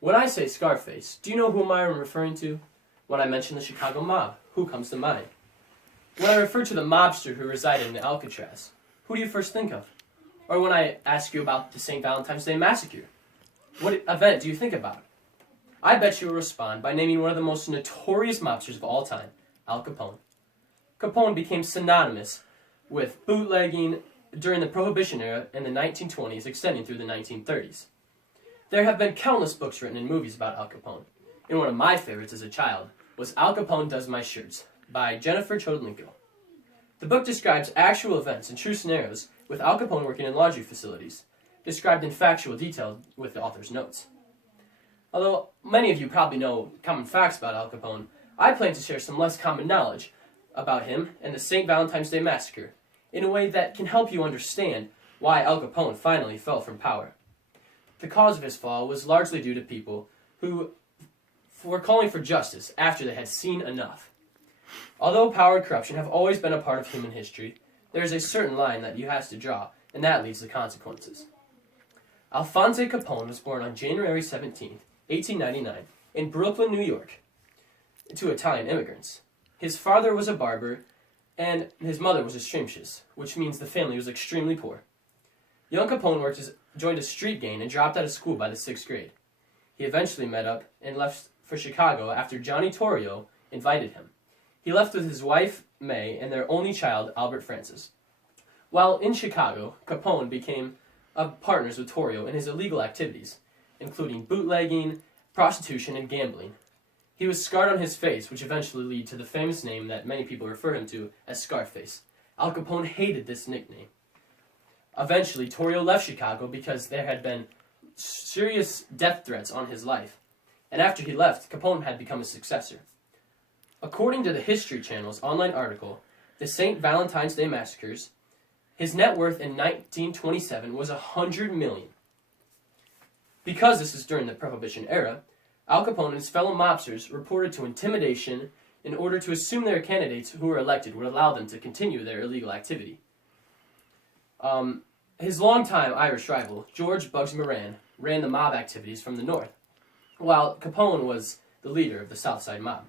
When I say Scarface, do you know whom I am referring to? When I mention the Chicago mob, who comes to mind? When I refer to the mobster who resided in Alcatraz, who do you first think of? Or when I ask you about the St. Valentine's Day Massacre, what event do you think about? I bet you will respond by naming one of the most notorious mobsters of all time, Al Capone. Capone became synonymous with bootlegging during the Prohibition era in the 1920s, extending through the 1930s. There have been countless books written and movies about Al Capone, and one of my favorites as a child was Al Capone Does My Shirts by Jennifer Chodlinko. The book describes actual events and true scenarios with Al Capone working in laundry facilities, described in factual detail with the author's notes. Although many of you probably know common facts about Al Capone, I plan to share some less common knowledge about him and the St. Valentine's Day Massacre in a way that can help you understand why Al Capone finally fell from power. The cause of his fall was largely due to people who were calling for justice after they had seen enough. Although power and corruption have always been a part of human history, there is a certain line that you have to draw, and that leads to consequences. Alphonse Capone was born on January 17, 1899, in Brooklyn, New York, to Italian immigrants. His father was a barber, and his mother was a seamstress, which means the family was extremely poor. Young Capone joined a street gang and dropped out of school by the 6th grade. He eventually met up and left for Chicago after Johnny Torrio invited him. He left with his wife, May, and their only child, Albert Francis. While in Chicago, Capone became partners with Torrio in his illegal activities, including bootlegging, prostitution, and gambling. He was scarred on his face, which eventually led to the famous name that many people refer him to as Scarface. Al Capone hated this nickname. Eventually, Torrio left Chicago because there had been serious death threats on his life, and after he left, Capone had become a successor. According to the History Channel's online article, The St. Valentine's Day Massacres, his net worth in 1927 was $100 million. Because this is during the Prohibition era, Al Capone and his fellow mobsters reported to intimidation in order to assume their candidates who were elected would allow them to continue their illegal activity. His longtime Irish rival, George Bugs Moran, ran the mob activities from the north, while Capone was the leader of the South Side mob.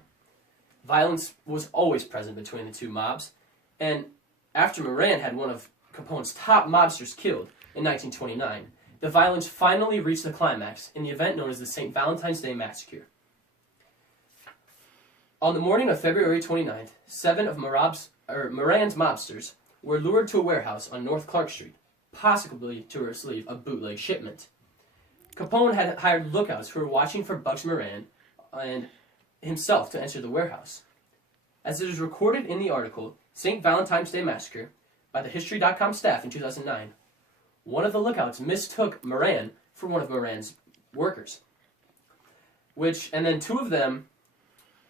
Violence was always present between the two mobs, and after Moran had one of Capone's top mobsters killed in 1929, the violence finally reached the climax in the event known as the St. Valentine's Day Massacre. On the morning of February 29th, 7 of Moran's mobsters were lured to a warehouse on North Clark Street, possibly to receive a bootleg shipment. Capone had hired lookouts who were watching for Bugs Moran and himself to enter the warehouse. As it is recorded in the article, St. Valentine's Day Massacre, by the History.com staff in 2009, one of the lookouts mistook Moran for one of Moran's workers. And then two of them,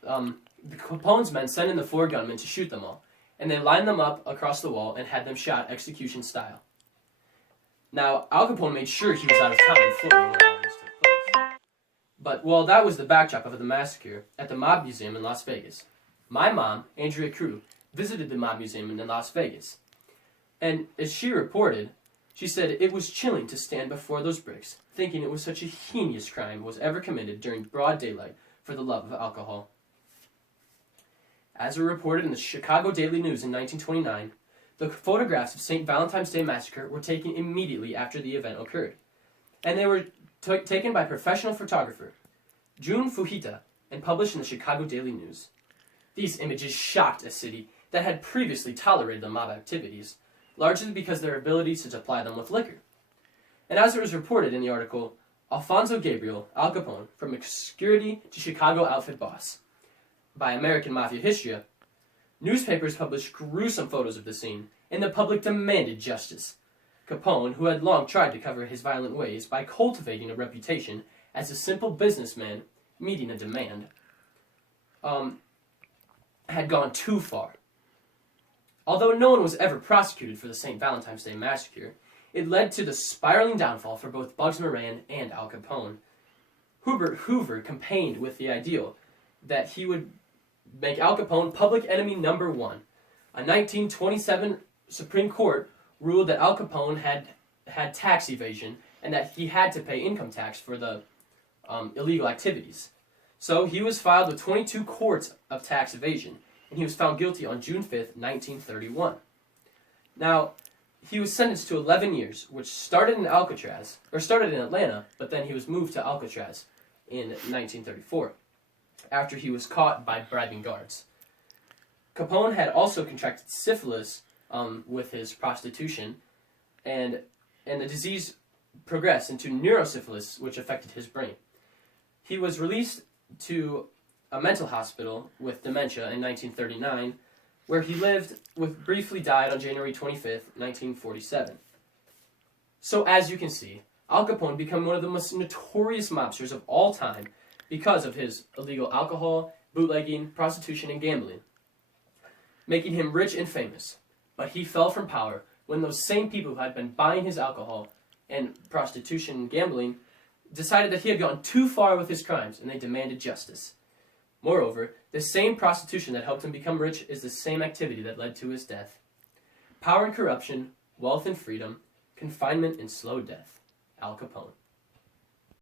the Capone's men sent in the 4 gunmen to shoot them all, and they lined them up across the wall and had them shot execution style. Now, Al Capone made sure he was out of town in Florida when all this took place. But, well, that was the backdrop of the massacre at the Mob Museum in Las Vegas. My mom, Andrea Crew, visited the Mob Museum in Las Vegas. And as she reported, she said it was chilling to stand before those bricks, thinking it was such a heinous crime was ever committed during broad daylight for the love of alcohol. As reported in the Chicago Daily News in 1929, the photographs of St. Valentine's Day Massacre were taken immediately after the event occurred, and they were taken by professional photographer Jun Fujita and published in the Chicago Daily News. These images shocked a city that had previously tolerated the mob activities, largely because of their ability to supply them with liquor. And as it was reported in the article, Alfonso Gabriel, Al Capone, from obscurity to Chicago outfit boss, by American Mafia History, newspapers published gruesome photos of the scene, and the public demanded justice. Capone, who had long tried to cover his violent ways by cultivating a reputation as a simple businessman meeting a demand, had gone too far. Although no one was ever prosecuted for the St. Valentine's Day Massacre, it led to the spiraling downfall for both Bugs Moran and Al Capone. Hubert Hoover campaigned with the ideal that he would make Al Capone public enemy number 1. A 1927 Supreme Court ruled that Al Capone had tax evasion and that he had to pay income tax for the illegal activities. So he was filed with 22 courts of tax evasion, and he was found guilty on June 5th, 1931. Now, he was sentenced to 11 years, which started in Atlanta, but then he was moved to Alcatraz in 1934, after he was caught by bribing guards. Capone had also contracted syphilis with his prostitution, and the disease progressed into neurosyphilis, which affected his brain. He was released to a mental hospital with dementia in 1939, where he briefly died on January 25th, 1947. So as you can see, Al Capone became one of the most notorious mobsters of all time because of his illegal alcohol, bootlegging, prostitution, and gambling, making him rich and famous. But he fell from power when those same people who had been buying his alcohol and prostitution and gambling decided that he had gone too far with his crimes, and they demanded justice. Moreover, the same prostitution that helped him become rich is the same activity that led to his death. Power and corruption, wealth and freedom, confinement and slow death. Al Capone.